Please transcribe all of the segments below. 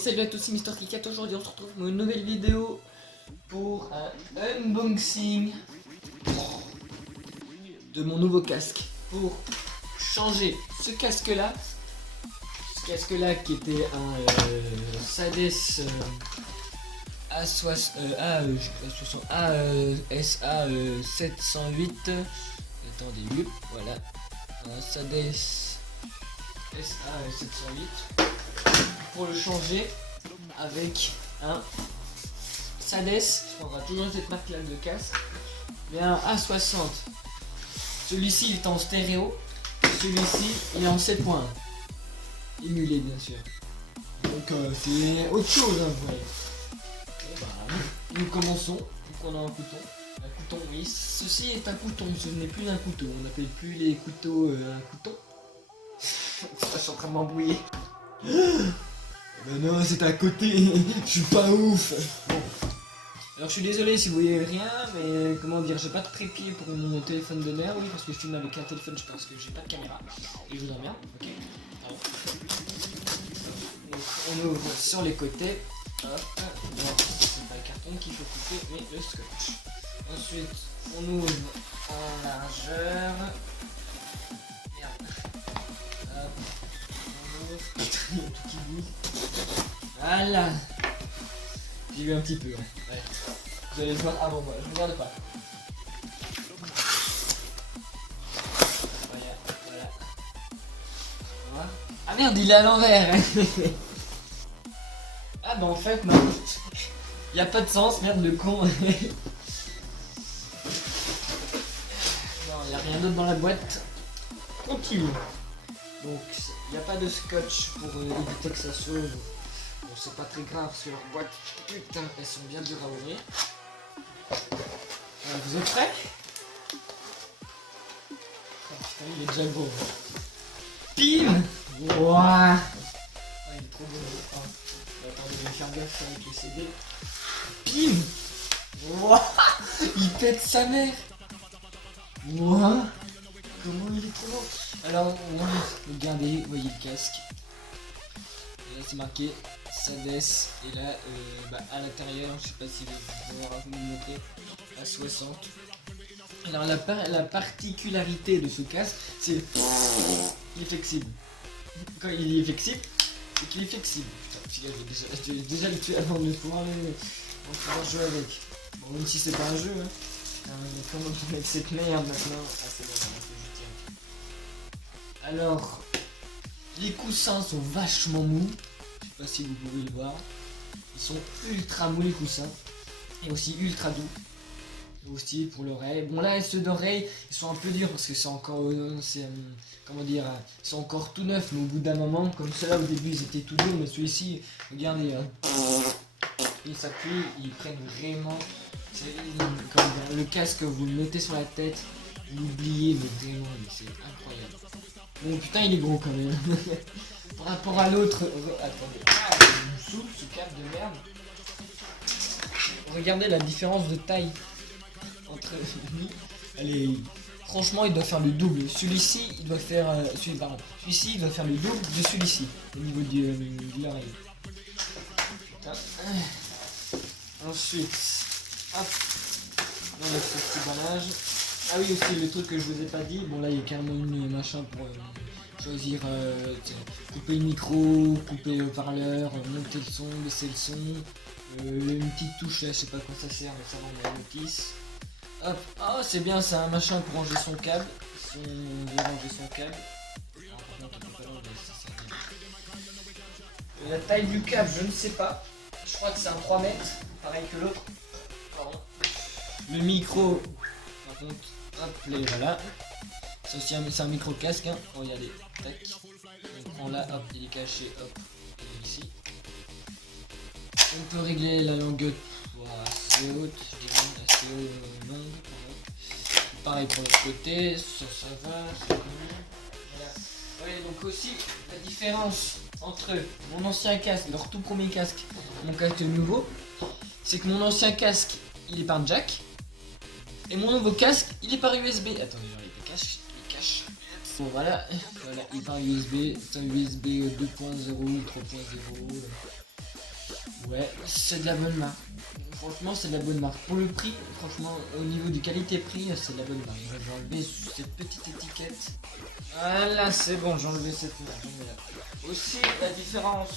salut à tous, c'est Mister Kikat. Aujourd'hui on se retrouve pour une nouvelle vidéo pour un unboxing de mon nouveau casque. Pour changer ce casque là qui était un Sades ASA708. Attendez, voilà, un Sades SA708 pour le changer avec un Sades, je prendrai toujours cette marque là de casque, mais un A60. Celui-ci il est en stéréo, celui-ci il est en 7.1, émulé bien sûr. Donc c'est autre chose, hein, vous voyez. Et bah, nous commençons. Donc on a un couteau. Un couteau, oui, ceci est un couteau, ce n'est plus un couteau. On n'appelle plus les couteaux un couteau. Je suis en train de m'embrouiller. Non, c'est à côté. Je suis pas ouf. Bon. Alors je suis désolé si vous voyez rien, mais comment dire, j'ai pas de trépied pour mon téléphone de merde, oui, parce que je filme avec un téléphone, je pense que j'ai pas de caméra. Et je vous emmerde, ok. Alors. Donc, on ouvre sur les côtés. Hop. C'est pas le carton qu'il faut couper, mais le scotch. Ensuite, on ouvre en largeur. Merde. Hop. Tout qui bouge. Voilà. J'ai eu un petit peu. Ouais. Vous allez le voir avant moi. Je ne regarde pas. Voilà. Ah merde, il est à l'envers. Ah bah en fait non. Il n'y a pas de sens. Merde le con. Non, il n'y a rien d'autre dans la boîte. Continue. Donc il n'y a pas de scotch pour éviter que ça sauve. Bon, c'est pas très grave sur leur boîte. Putain, elles sont bien dures à ouvrir. Vous êtes prêts? Oh, putain, il est déjà beau. Bim. Wouah. Oh, il est trop beau. Oh. Attendez, je vais faire gaffe avec les CD. Bim. Wouah. Il pète sa mère. Wouah. Comment il est trop beau. Alors, regardez, vous voyez le casque. Et là, c'est marqué Sades. Et là, à l'intérieur, je sais pas si vous le notez, à 60. Alors, la particularité de ce casque, c'est qu'il est flexible. Quand il est flexible, c'est qu'il est flexible. Putain, je vais déjà le tuer avant de pouvoir jouer avec. Bon, même si c'est pas un jeu, hein. Comment on peut mettre cette merde maintenant? Ah, c'est bon, alors, les coussins sont vachement mous. Je sais pas si vous pouvez le voir. Ils sont ultra mous les coussins. Et aussi ultra doux. Aussi pour l'oreille. Bon là, ceux d'oreille, ils sont un peu durs parce que c'est encore... comment dire, ils sont encore tout neufs. Mais au bout d'un moment, comme ceux-là au début, ils étaient tout durs. Mais celui-ci, regardez. Ils s'appuient, ils prennent vraiment... le casque, vous le mettez sur la tête. Vous l'oubliez, mais vraiment, c'est incroyable. Bon putain il est gros quand même. Par rapport à l'autre. Attendez. Ah, il me saoule ce câble de merde. Regardez la différence de taille entre lui. Allez. Franchement il doit faire le double. Celui-ci il doit faire. Celui-ci il doit faire le double de celui-ci. Au niveau de l'oreille. Putain. Ensuite. Hop. On a ce petit emballage. Ah oui aussi le truc que je vous ai pas dit, bon là il y a carrément une machin pour choisir, couper le micro, couper le parleur, monter le son, baisser le son, une petite touche là, je sais pas quoi ça sert mais ça va dans la notice. Hop, oh c'est bien, c'est un machin pour ranger son câble, si on veut ranger son câble. La taille du câble je ne sais pas, je crois que c'est un 3 mètres, pareil que l'autre. Le micro, par contre. Hop, les voilà. C'est aussi un micro casque, hein. Regardez, tac. On prend là, hop, il est caché, hop, il est ici. On peut régler la longueur assez haute, je dirais, assez longue. Pareil pour l'autre côté, ça va, c'est cool. Voilà. Ouais, donc aussi la différence entre mon ancien casque, leur tout premier casque, et mon casque nouveau, c'est que mon ancien casque, il est par jack. Et mon nouveau casque, il est par USB. Attendez, genre, il cache. Bon, voilà, il est par USB. C'est un USB 2.0, 3.0. Ouais, c'est de la bonne marque. Franchement, c'est de la bonne marque. Pour le prix, franchement, au niveau du qualité-prix, c'est de la bonne marque. Je vais enlever cette petite étiquette. Voilà, c'est bon, j'ai enlevé cette marque. Aussi, la différence.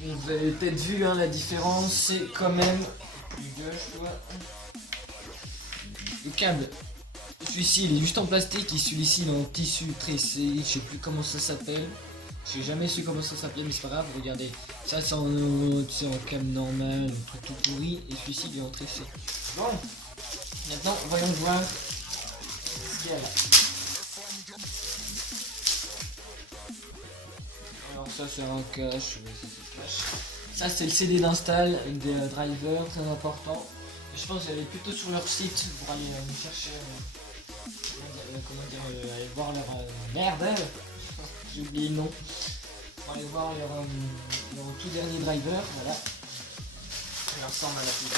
Vous avez peut-être vu, hein, la différence, c'est quand même. Plus gauche, tu vois. Le câble. Celui-ci, il est juste en plastique, et celui-ci, il est en tissu tressé. Je sais plus comment ça s'appelle. J'ai jamais su comment ça s'appelait, mais c'est pas grave, regardez. Ça c'est en, tu sais, en câble normal, un truc tout pourri, et celui-ci il est en tressé. Bon, maintenant voyons voir ce qu'il y a là. Alors ça c'est un cache, ça c'est le CD d'install des drivers, très important. Et je pense d'aller plutôt sur leur site pour aller chercher, comment dire, aller voir leur merde. J'ai oublié le nom. On va aller voir leur tout dernier driver, voilà. Alors ça on a la plus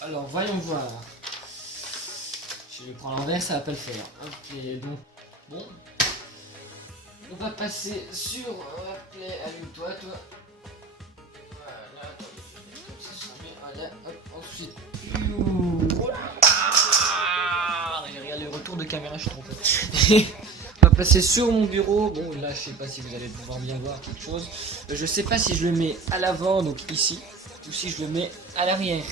grande. Alors voyons voir. Je vais prendre l'envers, ça va pas le faire. Ok, donc bon. On va passer sur Play, allume-toi, toi. Voilà, attends, comme ça sera bien. Voilà, hop, ensuite. Regardez le retour de caméra, je suis trompé. On va passer sur mon bureau. Bon, là, je sais pas si vous allez pouvoir bien voir quelque chose. Je sais pas si je le mets à l'avant, donc ici, ou si je le mets à l'arrière.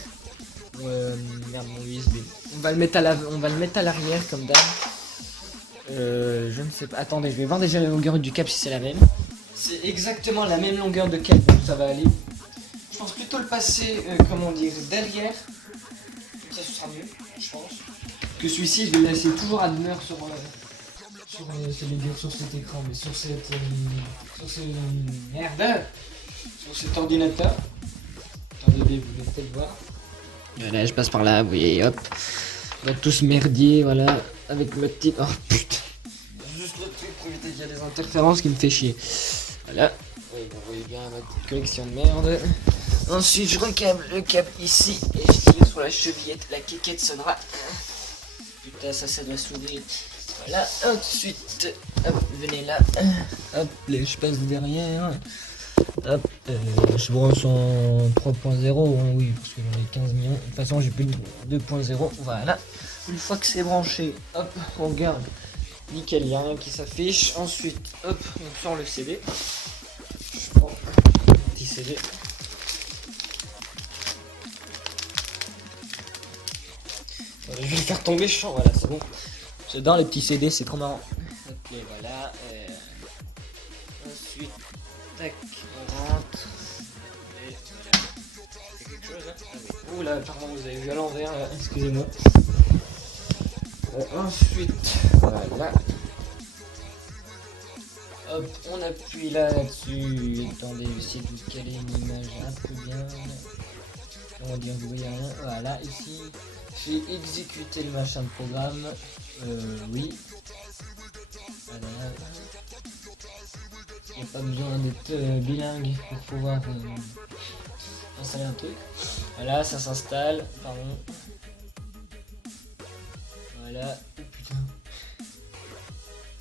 Merde, mon USB. On va le mettre à l'arrière, comme d'hab. Je ne sais pas. Attendez, je vais voir déjà la longueur du câble si c'est la même. C'est exactement la même longueur de câble, donc ça va aller. Je pense plutôt le passer, comment dire, derrière. Comme ça, ce sera mieux, je pense. Que celui-ci, je vais le laisser toujours à demeure sur cet écran, mais sur cette merde, sur cet ordinateur. Attendez, vous devez peut-être voir. Voilà, je passe par là, vous voyez, hop. On va tous merdier, voilà, avec le petit. Oh putain. Juste le truc pour éviter qu'il y a des interférences qui me fait chier. Voilà. Oui, vous voyez bien ma petite collection de merde. Ensuite, je recâble le câble ici et je tire sur la chevillette. La quéquette sonnera. Putain, ça doit s'ouvrir. Voilà, ensuite, hop, venez là. Hop, je passe derrière. Hop, je branche en 3.0, hein, oui, parce que j'en ai 15 millions. De toute façon, j'ai plus de 2.0. Voilà. Une fois que c'est branché, hop, on regarde. Nickel, il n'y a rien qui s'affiche. Ensuite, hop, on sort le CD. Je prends un petit CD. Je vais le faire tomber champ, voilà, c'est bon. J'adore les petits CD, c'est trop marrant. Ok, voilà. Ensuite, tac, on rentre. Et voilà. C'est quelque chose, hein. Ah, oui. Oh là, pardon, vous avez vu à l'envers, excusez-moi. Ensuite, voilà. Hop, on appuie là-dessus. Attendez, j'essaie de caler une image un peu bien. On va dire que vous voyez rien. Voilà, ici, j'ai exécuté le machin de programme. Oui. Voilà. Il n'y a pas besoin d'être bilingue pour pouvoir installer un truc. Voilà, ça s'installe. Pardon. Voilà. Oh putain.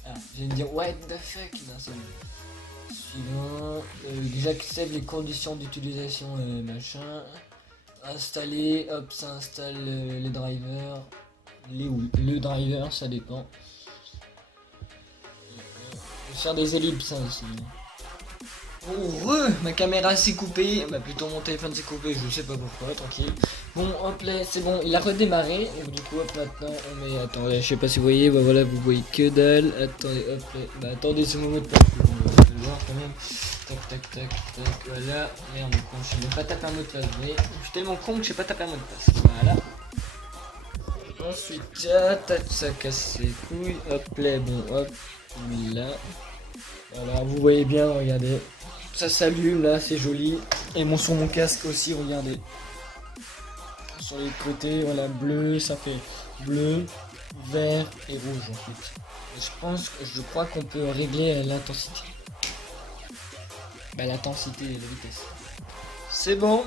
Ah, je vais me dire, what the fuck. Non, c'est bon. Suivant. J'accepte les conditions d'utilisation, machin. Installer, hop, ça installe les drivers. Le driver, ça dépend. Je vais faire des ellipses, hein, ici. Oh, ma caméra s'est coupée, bah plutôt mon téléphone s'est coupé, je sais pas pourquoi, tranquille. Bon, hop là, c'est bon, il a redémarré, et du coup, hop, maintenant, on met, attendez, je sais pas si vous voyez, bah voilà, vous voyez que dalle, attendez, hop là, bah attendez, c'est mon mot de passe, je vais le voir quand même. Tac, tac, tac, tac, voilà, merde, con, je sais même pas taper un mot de passe, vous voyez, je suis tellement con que je sais pas taper un mot de passe, voilà. Ensuite, tac, ça casse les couilles, hop là, bon, hop, là. Voilà, vous voyez bien, regardez. Ça s'allume là, c'est joli. Et bon, sur mon casque aussi, regardez. Sur les côtés, voilà, bleu, ça fait bleu, vert et rouge ensuite. Et je crois qu'on peut régler l'intensité. Bah, l'intensité et la vitesse. C'est bon.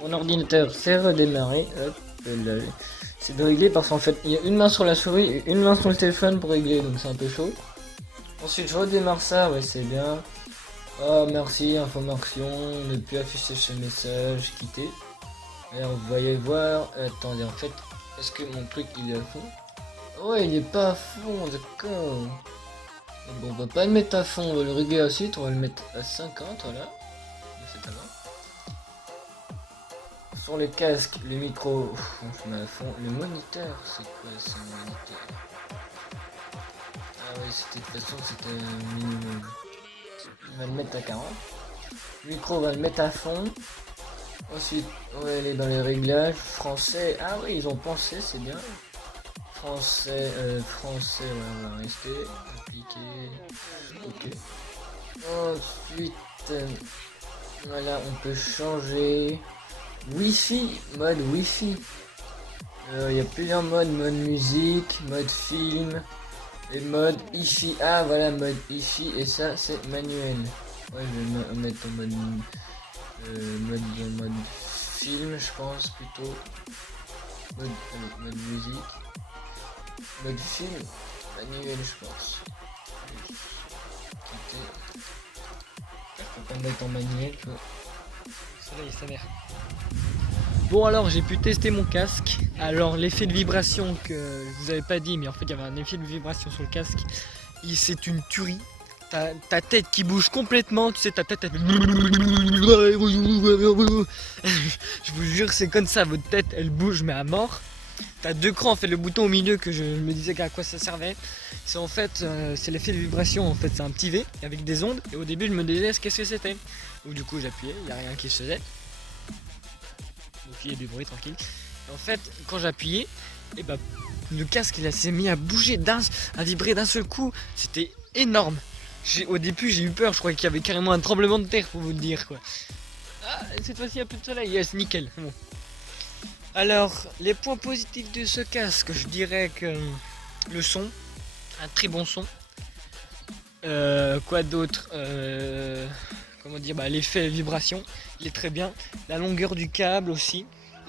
Mon ordinateur s'est redémarré. Hop, c'est de régler parce qu'en fait, il y a une main sur la souris et une main sur le téléphone pour régler, donc c'est un peu chaud. Ensuite, je redémarre ça, ouais, c'est bien. Oh merci, information, ne plus afficher ce message, quitter. Et on va y voir, attendez en fait, est-ce que mon truc il est à fond? Ouais il est pas à fond, d'accord. Bon on va pas le mettre à fond, on va le régler ensuite, on va le mettre à 50, voilà. C'est pas mal. Sur les casques, les micros, on se met à fond. Le moniteur, c'est quoi ce moniteur? Ah oui, c'était de toute façon c'était un minimum. On va le mettre à 40. Le micro, on va le mettre à fond. Ensuite, on va aller dans les réglages. Français, ah oui, ils ont pensé, c'est bien. Français, on va rester. Appliquer. Ok. Ensuite, voilà, on peut changer. Wi-Fi, mode Wi-Fi. Il y a plusieurs modes, mode musique, mode film et mode Hi-Fi. Ah voilà, mode Hi-Fi et ça c'est manuel. Ouais, je vais mettre en mode mode film, je pense plutôt. Mode musique, mode film, manuel, je pense. Faut pas mettre en manuel, quoi. Ça là, il s'amère. Bon alors j'ai pu tester mon casque. Alors l'effet de vibration que je vous avais pas dit, mais en fait il y avait un effet de vibration sur le casque. C'est une tuerie. Ta tête qui bouge complètement, tu sais ta tête elle... Je vous jure c'est comme ça, votre tête elle bouge mais à mort. T'as deux crans en fait, le bouton au milieu que je me disais à quoi ça servait. C'est en fait c'est l'effet de vibration en fait, c'est un petit V avec des ondes et au début je me disais qu'est-ce que c'était. Donc du coup j'appuyais, il n'y a rien qui se faisait. Donc il y a du bruit tranquille. Et en fait, quand j'appuyais, et bah, le casque il s'est mis à bouger, à vibrer d'un seul coup. C'était énorme. Au début j'ai eu peur, je croyais qu'il y avait carrément un tremblement de terre pour vous le dire quoi. Ah, cette fois-ci il n'y a plus de soleil, yes, nickel. Bon. Alors, les points positifs de ce casque, je dirais que le son, un très bon son. Quoi d'autre comment dire, l'effet vibration, il est très bien. La longueur du câble aussi.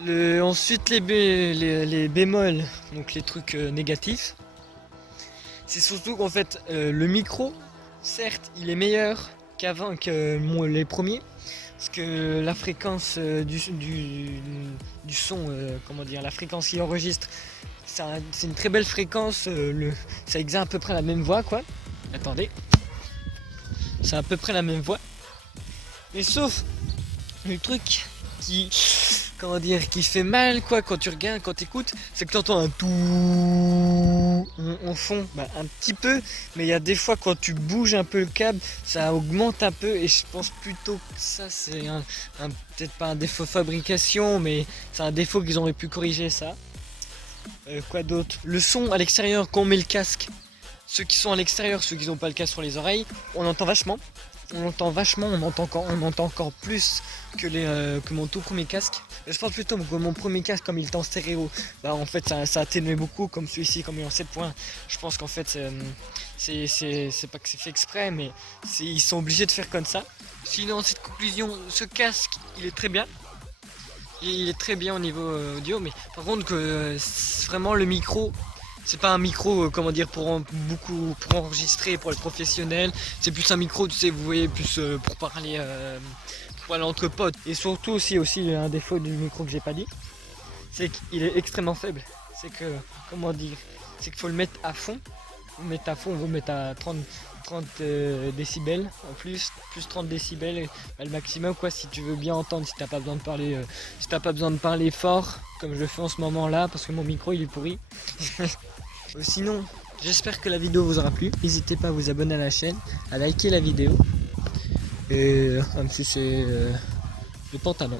Ensuite les bémols, donc les trucs négatifs. C'est surtout qu'en fait le micro, certes il est meilleur qu'avant que les premiers. Parce que la fréquence du son, comment dire, la fréquence qu'il enregistre, c'est une très belle fréquence, ça exerce à peu près la même voix quoi. Attendez. C'est à peu près la même voix. Mais sauf le truc qui, comment dire, qui fait mal quoi quand tu regardes, quand tu écoutes, c'est que tu entends un tout en fond, un petit peu, mais il y a des fois quand tu bouges un peu le câble, ça augmente un peu et je pense plutôt que ça c'est peut-être pas un défaut de fabrication, mais c'est un défaut qu'ils auraient pu corriger ça. Quoi d'autre? Le son à l'extérieur quand on met le casque, ceux qui sont à l'extérieur, ceux qui n'ont pas le casque sur les oreilles, on entend vachement. On entend encore plus que mon tout premier casque. Je pense plutôt que mon premier casque, comme il est en stéréo, en fait ça atténuait beaucoup, comme celui-ci, comme il est en 7 points. Je pense qu'en fait c'est pas que c'est fait exprès, mais ils sont obligés de faire comme ça. Sinon, cette conclusion, ce casque il est très bien. Il est très bien au niveau audio, mais par contre que vraiment le micro. C'est pas un micro, comment dire, pour enregistrer, pour les professionnels. C'est plus un micro, tu sais, vous voyez, plus pour parler entre potes. Et surtout aussi un défaut du micro que j'ai pas dit, c'est qu'il est extrêmement faible. C'est que, comment dire, c'est qu'il faut le mettre à fond. Vous mettez à fond, vous mettez à 30 décibels en plus 30 décibels le maximum quoi, si tu veux bien entendre, si t'as pas besoin de parler fort comme je le fais en ce moment là parce que mon micro il est pourri. Sinon j'espère que la vidéo vous aura plu, n'hésitez pas à vous abonner à la chaîne, à liker la vidéo et à me sucer le pantalon.